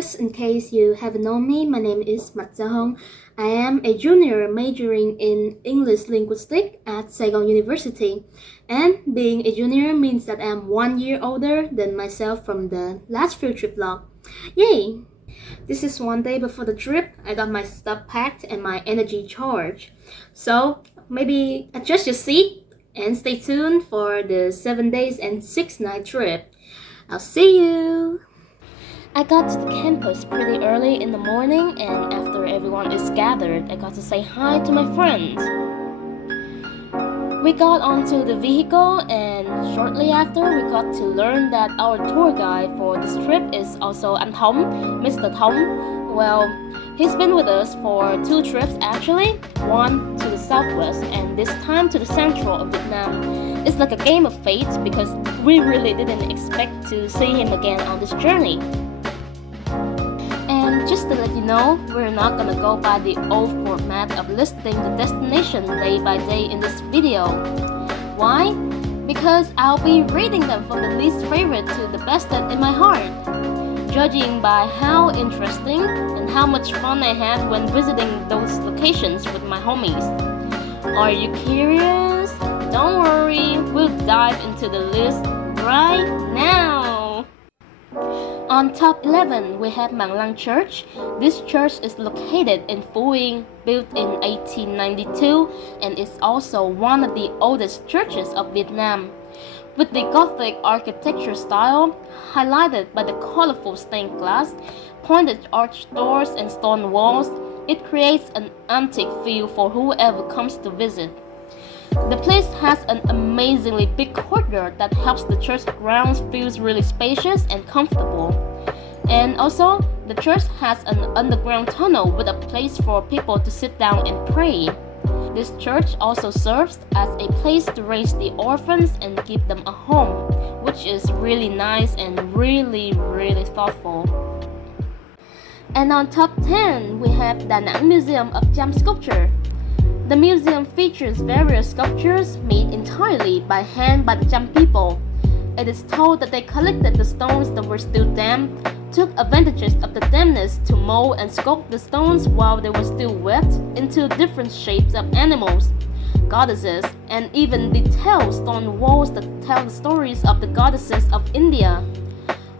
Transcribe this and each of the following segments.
just in case you haven't known me, my name is Mạch Gia Hân. I am a junior majoring in English Linguistics at Saigon University. And being a junior means that I'm 1 year older than myself from the last field trip vlog. Yay! This is one day before the trip. I got my stuff packed and my energy charged. So maybe adjust your seat and stay tuned for the 7 days and 6 night trip. I'll see you! I got to the campus pretty early in the morning, and after everyone is gathered, I got to say hi to my friends. We got onto the vehicle, and shortly after, we got to learn that our tour guide for this trip is also anh Thống, Mr. Thống. Well, he's been with us for 2 trips actually, one to the southwest and this time to the central of Vietnam. It's like a game of fate because we really didn't expect to see him again on this journey. And just to let you know, we're not gonna go by the old format of listing the destination day by day in this video. Why? Because I'll be reading them from the least favorite to the best in my heart, judging by how interesting and how much fun I had when visiting those locations with my homies. Are you curious? Don't worry, we'll dive into the list right now. On top 11, we have Mang Lang Church. This church is located in Phú Yên, built in 1892, and is also one of the oldest churches of Vietnam. With the Gothic architecture style, highlighted by the colorful stained glass, pointed arch doors and stone walls, it creates an antique feel for whoever comes to visit. The place has an amazingly big courtyard that helps the church grounds feel really spacious and comfortable. And also, the church has an underground tunnel with a place for people to sit down and pray. This church also serves as a place to raise the orphans and give them a home, which is really nice and really thoughtful. And on top 10, we have Da Nang Museum of Cham Sculpture. The museum features various sculptures made entirely by hand by the Cham people. It is told that they collected the stones that were still damp, took advantages of the dampness to mold and sculpt the stones while they were still wet into different shapes of animals, goddesses, and even detailed stone walls that tell the stories of the goddesses of India.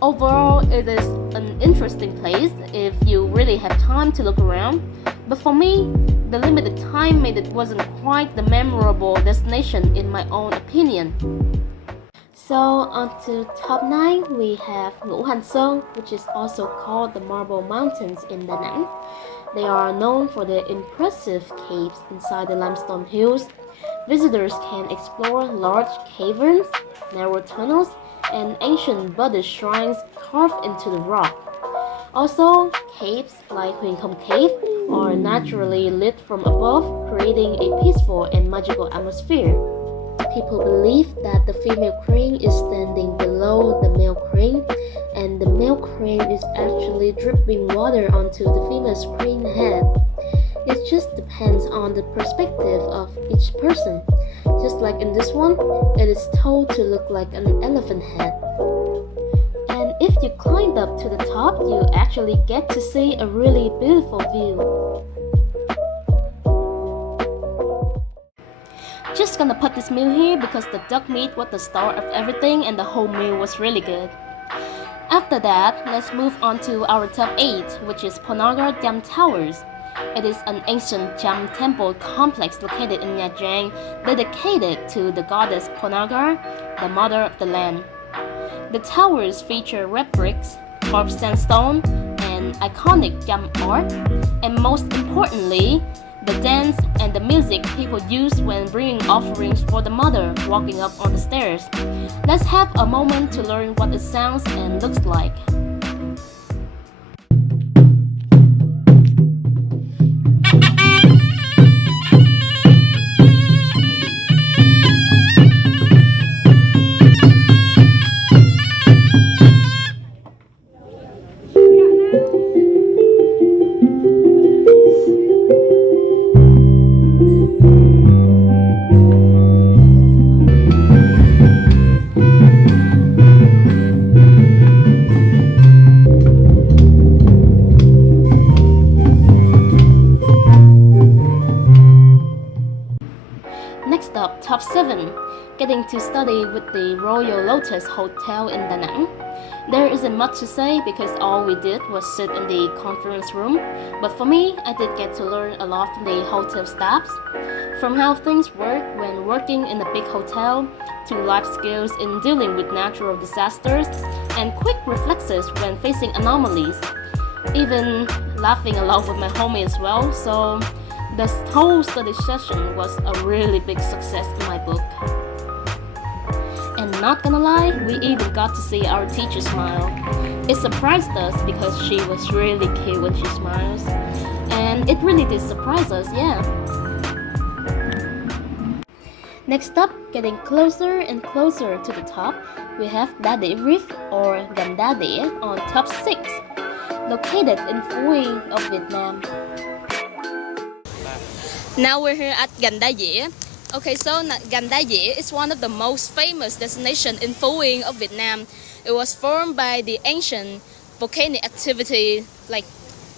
Overall, it is an interesting place if you really have time to look around, but for me, the limited time made it wasn't quite the memorable destination in my own opinion. So on to top 9, we have Ngũ Hành Sơn, which is also called the Marble Mountains in Da Nang. They are known for their impressive caves inside the limestone hills. Visitors can explore large caverns, narrow tunnels, and ancient Buddhist shrines carved into the rock. Also, caves like Huyền Không Cave are naturally lit from above, creating a peaceful and magical atmosphere. People believe that the female crane is standing below the male crane, and the male crane is actually dripping water onto the female's crane head. It just depends on the perspective of each person. Just like in this one, it is told to look like an elephant head. And if you climbed up to the top, you actually get to see a really beautiful view. Just gonna put this meal here because the duck meat was the star of everything and the whole meal was really good. After that, let's move on to our top 8, which is Ponagar Dam Towers. It is an ancient Cham temple complex located in Nha Trang, dedicated to the goddess Ponagar, the mother of the land. The towers feature red bricks, carved sandstone, and iconic Cham art, and most importantly, the dance and the music people use when bringing offerings for the mother walking up on the stairs. Let's have a moment to learn what it sounds and looks like. top 7, getting to study with the Royal Lotus Hotel in Da Nang. There isn't much to say because all we did was sit in the conference room, but for me, I did get to learn a lot from the hotel staffs, from how things work when working in a big hotel, to life skills in dealing with natural disasters, and quick reflexes when facing anomalies. Even laughing a lot with my homie as well, so the whole study session was a really big success in my book. And not gonna lie, we even got to see our teacher smile. It surprised us because she was really cute when she smiles. And it really did surprise us, yeah. Next up, getting closer and closer to the top, we have Daddy Reef or Ganda Đĩa on top 6, located in Phú Yên of Vietnam. Now we're here at Ganda Đĩa. Okay, so Ganda Đĩa is one of the most famous destinations in Phú Yên of Vietnam. It was formed by the ancient volcanic activity like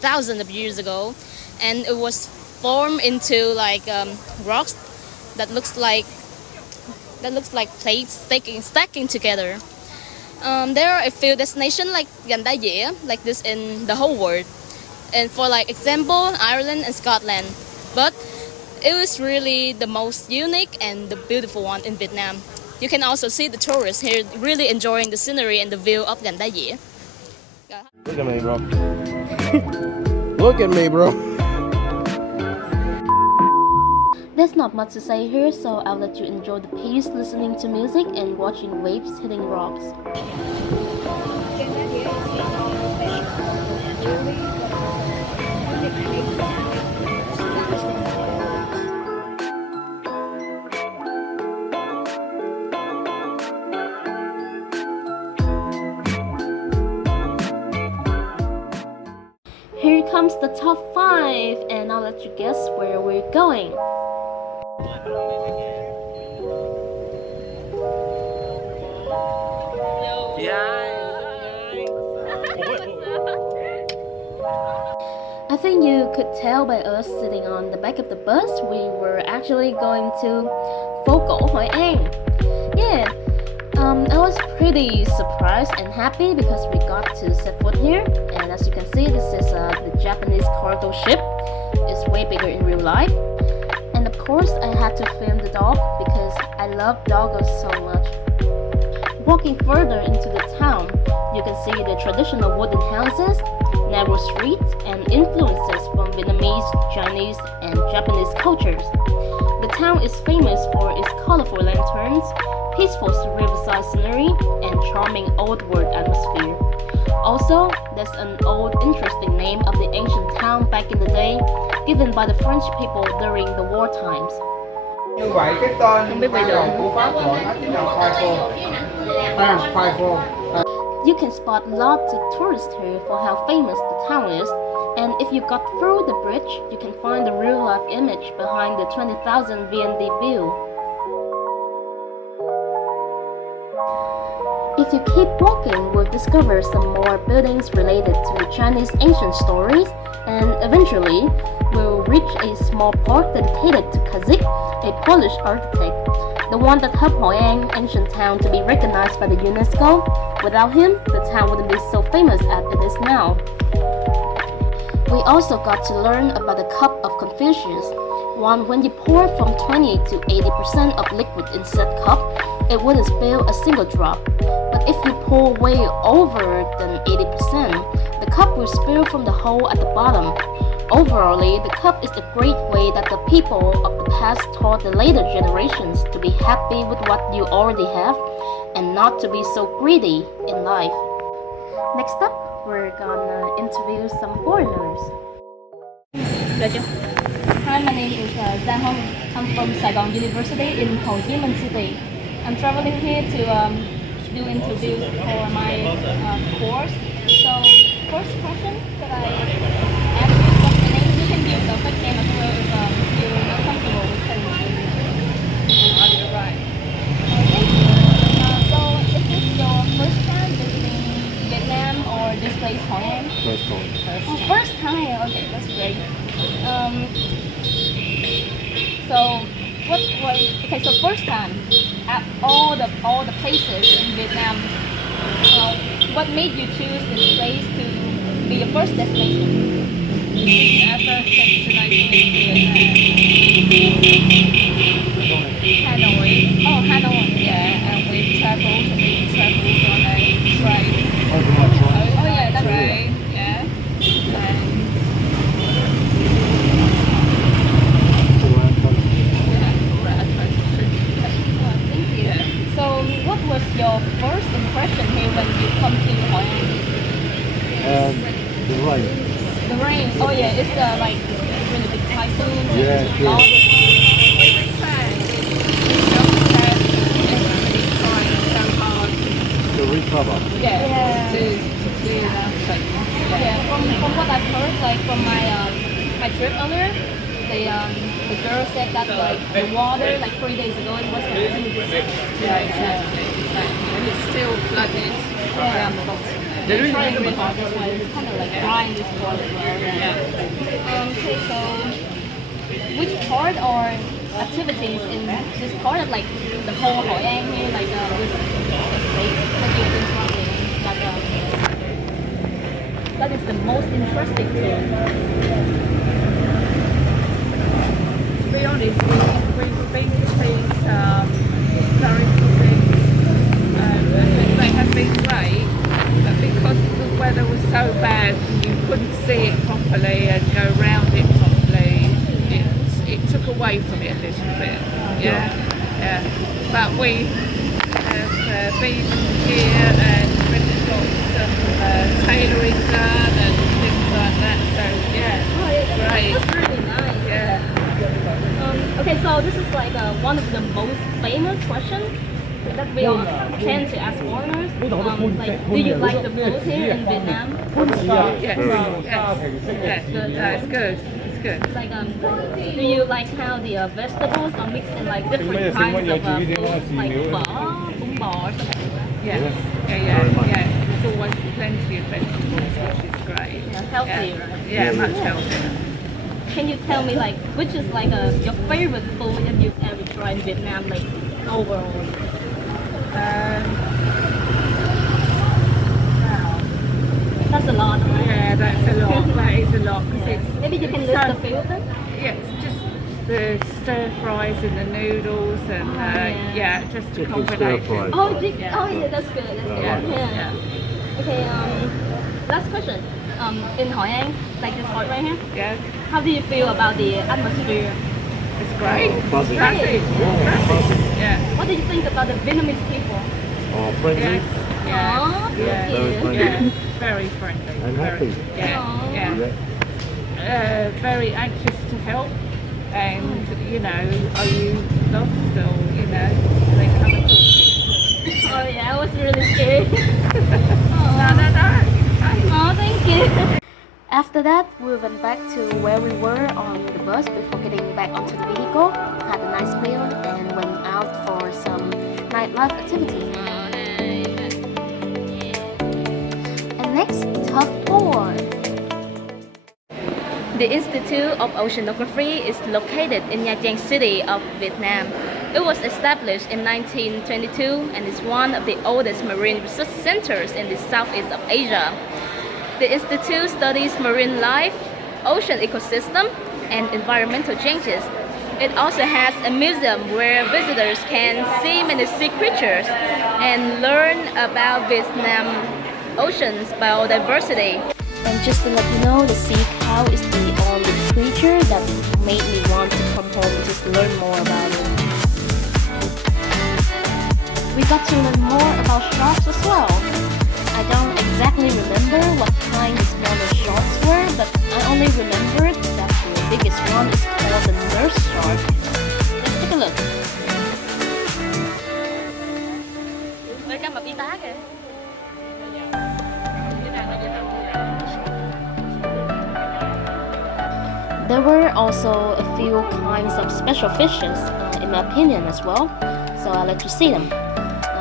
thousands of years ago, and it was formed into like rocks that looks like plates stacking together. There are a few destinations like Ganda Đĩa like this in the whole world, and for like example, Ireland and Scotland. But it was really the most unique and the beautiful one in Vietnam. You can also see the tourists here really enjoying the scenery and the view of Ganda Đĩa. Look at me, bro. Look at me, bro. There's not much to say here, so I'll let you enjoy the peace listening to music and watching waves hitting rocks. Here comes the top 5, and I'll let you guess where we're going. I think you could tell by us sitting on the back of the bus, we were actually going to phố cổ Hội An. Yeah, I was pretty surprised and happy because we got to set foot here. And as you can see, this is the Japanese cargo ship. It's way bigger in real life. And of course, I had to film the dog because I love doggos so much. Walking further into the town, you can see the traditional wooden houses, narrow streets, and influences from Vietnamese, Chinese, and Japanese cultures. The town is famous for its colorful lanterns, peaceful riverside scenery, and charming old world atmosphere. Also, there's an old interesting name of the ancient town back in the day, given by the French people during the war times. Như vậy cái tên ban đầu của Pháp gọi nó chính là Phai Phô. You can spot lots of tourists here for how famous the town is, and if you got through the bridge, you can find the real-life image behind the 20,000 VND view. If you keep walking, we'll discover some more buildings related to Chinese ancient stories, and eventually, we'll reach a small park dedicated to Kazik, a Polish architect, the one that helped Hội An, ancient town, to be recognized by the UNESCO. Without him, the town wouldn't be so famous as it is now. We also got to learn about the cup of Confucius. When you pour from 20 to 80% of liquid in said cup, it wouldn't spill a single drop. But if you pour way over than 80%, the cup will spill from the hole at the bottom. Overall, the cup is a great way that the people of the past taught the later generations to be happy with what you already have and not to be so greedy in life. Next up, we're gonna interview some foreigners. Hi, my name is Gia Hân. I'm from Saigon University in Ho Chi Minh City. I'm traveling here to do interviews for my course. So, first question that I ask you, what's your name? You can use the first name as well if you're not comfortable with telling me. You're right. Okay. So, is this your first time visiting Vietnam or this place, Hội An? First time. First time. Okay, that's great. So, first first time at all the places in Vietnam, what made you choose this place to be your first destination? Our first destination is Hanoi. Oh, Hanoi. Yeah, and we travelled on a train. Oh yeah, that's Train, yeah. Thank you. So, what was your first impression here when you come to Hoi An? The rain. The rain. Oh yeah, it's like really big typhoon. Yeah, and yeah. all the- It was sad. It's just that everybody trying so hard To recover. Yeah. to do that. But Yeah, from what I've heard, like from my trip earlier, the girl said that like the water like 3 days ago it was really yeah, exactly. And it's still flooded down the bottom. they're trying really hard. That's why it's kind of like dry in this water as well. Okay, so which part or activities in this part of like the whole Hoi An here, like this place that you've been traveling, like that is the most interesting to you? To be honest, we've been to these historical things and they have been great, but because the weather was so bad and you couldn't see it properly and go round it properly, it took away from it a little bit. Yeah. But we have been here and we've got some tailoring done and things like that, so yeah, great. That's really nice. Yeah. Okay, so this is like one of the most famous questions that we all tend to ask foreigners. Like, do you like the food here in Vietnam? Yes. Good. That's good. It's good. Like, do you like how the vegetables are mixed in like different kinds of food, like phở, bún bò, or something like that? Yes. Yeah. There's always plenty of vegetables, which is great. Yeah, healthy, right? Yeah, much healthier. Can you tell me like which is like your favorite food that you've ever tried in Vietnam, like overall? Wow. That's a lot, right? Yeah, that's a lot. That is a lot because it's Maybe you can list a few of them. yeah, it's just the stir fries and the noodles and just a Chicken combination. stir fry. Oh, yeah, that's good. That's good. Yeah. Okay. Last question. In Hoi An, like this part right here, Yeah, how do you feel about the atmosphere? it's great. Buzzing. Buzzing. Yeah. What do you think about the Vietnamese people? Oh, friendly. Yes. Yeah. Aw, Yeah. thank Very you. friendly. Yeah. Very friendly. And very, happy. Yeah. Aw. Yeah. Very anxious to help, and are you lost or they come and talk to you. Oh yeah, I was really scared. No. Oh, thank you. After that, we went back to where we were on the bus before getting back onto the vehicle, had a nice meal, and went out for some nightlife activity. And next, top 4. The Institute of Oceanography is located in Nha Trang City of Vietnam. It was established in 1922 and is one of the oldest marine research centers in the Southeast of Asia. The Institute studies marine life, ocean ecosystem, and environmental changes. It also has a museum where visitors can see many sea creatures and learn about Vietnam ocean's biodiversity. And just to let you know, the sea cow is the only creature that made me want to come home and just learn more about it. We got to learn more about sharks as well. I don't exactly remember what kind the smallest sharks were, but I only remembered that the biggest one is called the nurse shark. Let's take a look. Đây cá mập y tá kìa. There were also a few kinds of special fishes, in my opinion as well, so I'll let you see them.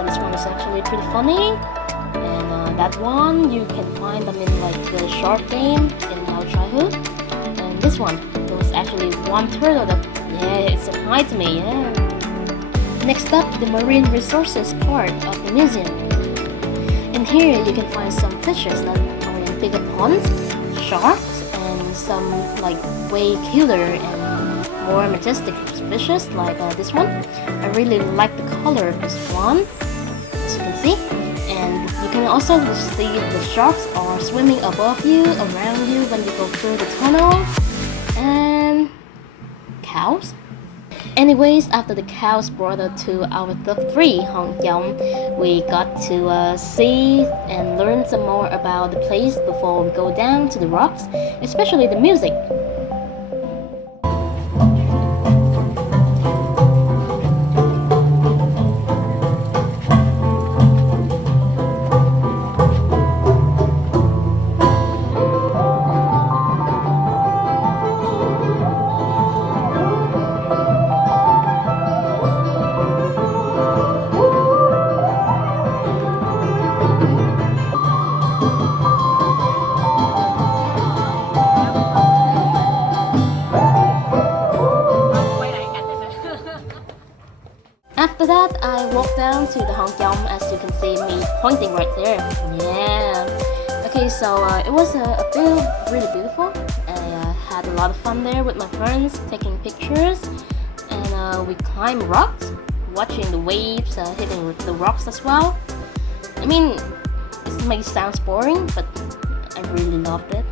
This one is actually pretty funny, and that one you can find them in like the shark game in our childhood. And this one, there was actually one turtle that, it said hi to me, Next up, the marine resources part of the museum. In here, you can find some fishes that are in bigger ponds, sharks, and some like way cuter and more majestic fishes like this one. I really like the color of this one, as you can see. And you can also see the sharks are swimming above you, around you when you go through the tunnel. And cows. Anyways, after the cows brought us to our top 3 Hong Kong, we got to see and learn some more about the place before we go down to the rocks, especially the music. After that, I walked down to the Hong Kong, as you can see me pointing right there. Yeah. Okay, so it was a bit really beautiful. I had a lot of fun there with my friends, taking pictures, and we climbed rocks, watching the waves hitting the rocks as well. I mean, this may sound boring, but I really loved it.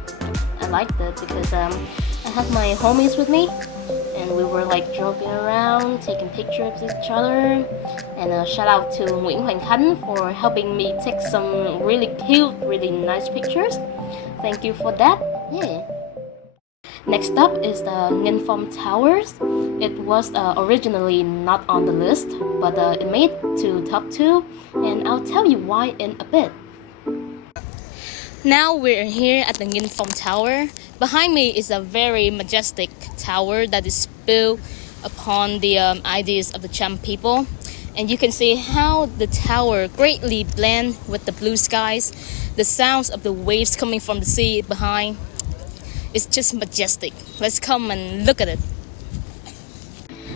I liked it because I had my homies with me. And we were like joking around, taking pictures of each other. And shout out to Nguyễn Hoàng Khánh for helping me take some really cute, really nice pictures. Thank you for that. Yeah. Next up is the Ngân Phong Towers. It was originally not on the list, but it made to top 2, and I'll tell you why in a bit. Now we're here at the Ngân Phong Tower. Behind me is a very majestic tower that is built upon the ideas of the Cham people. And you can see how the tower greatly blends with the blue skies. The sounds of the waves coming from the sea behind. It's just majestic. Let's come and look at it.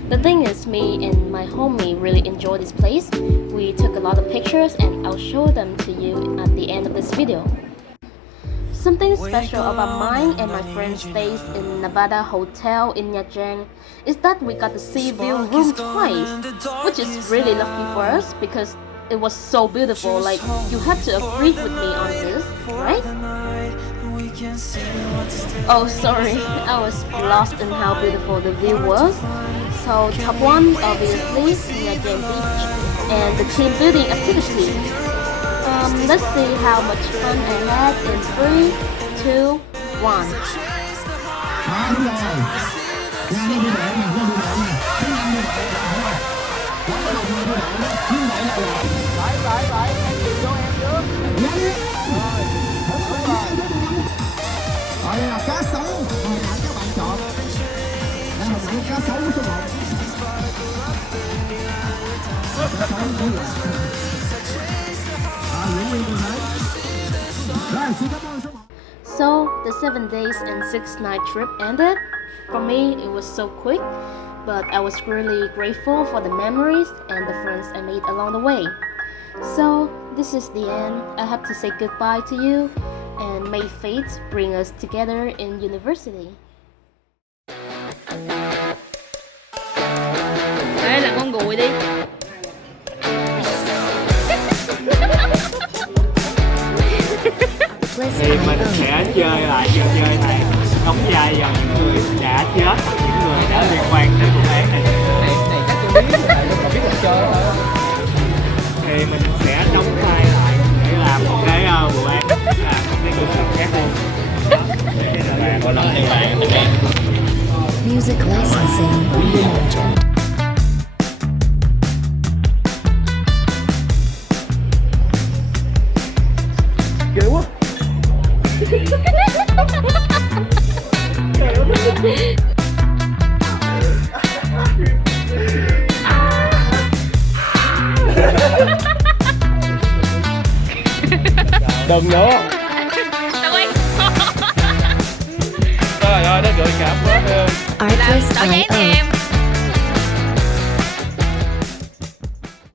The thing is, me and my homie really enjoy this place. We took a lot of pictures and I'll show them to you at the end of this video. Something special about mine and my friend's stays in Nevada Hotel in Nha Trang is that we got the sea view room twice, which is really lucky for us because it was so beautiful. Like, you have to agree with me on this, right? Oh, sorry, I was lost in how beautiful the view was. So top 1, obviously, Nha Trang Beach and the team building activity. Let's see how much fun I had in 3, 2, 1. Đây là cá sấu, hồi nãy các bạn chọn. Đây là món cá sấu số 1. Cá sấu số 1. So the 7 days and 6 night trip ended. For me, it was so quick, but I was really grateful for the memories and the friends I made along the way. So this is the end. I have to say goodbye to you, and may fate bring us together in university. Đây là con gùi đi. Thì mình sẽ chơi lại trò chơi này, đóng vai vào những người đã chết hoặc những người đã liên quan đến vụ án này. Này chắc tôi biết là nó còn biết làm chơi thôi. Thì mình sẽ đóng vai lại để làm một cái vụ án, là một cái người khác luôn. Và có lỗi như vậy mình em. Music licensing reimagined. Ghê quá. Đừng nữa. Trời ơi, nó gợi cảm quá. Artlist Tao dán em.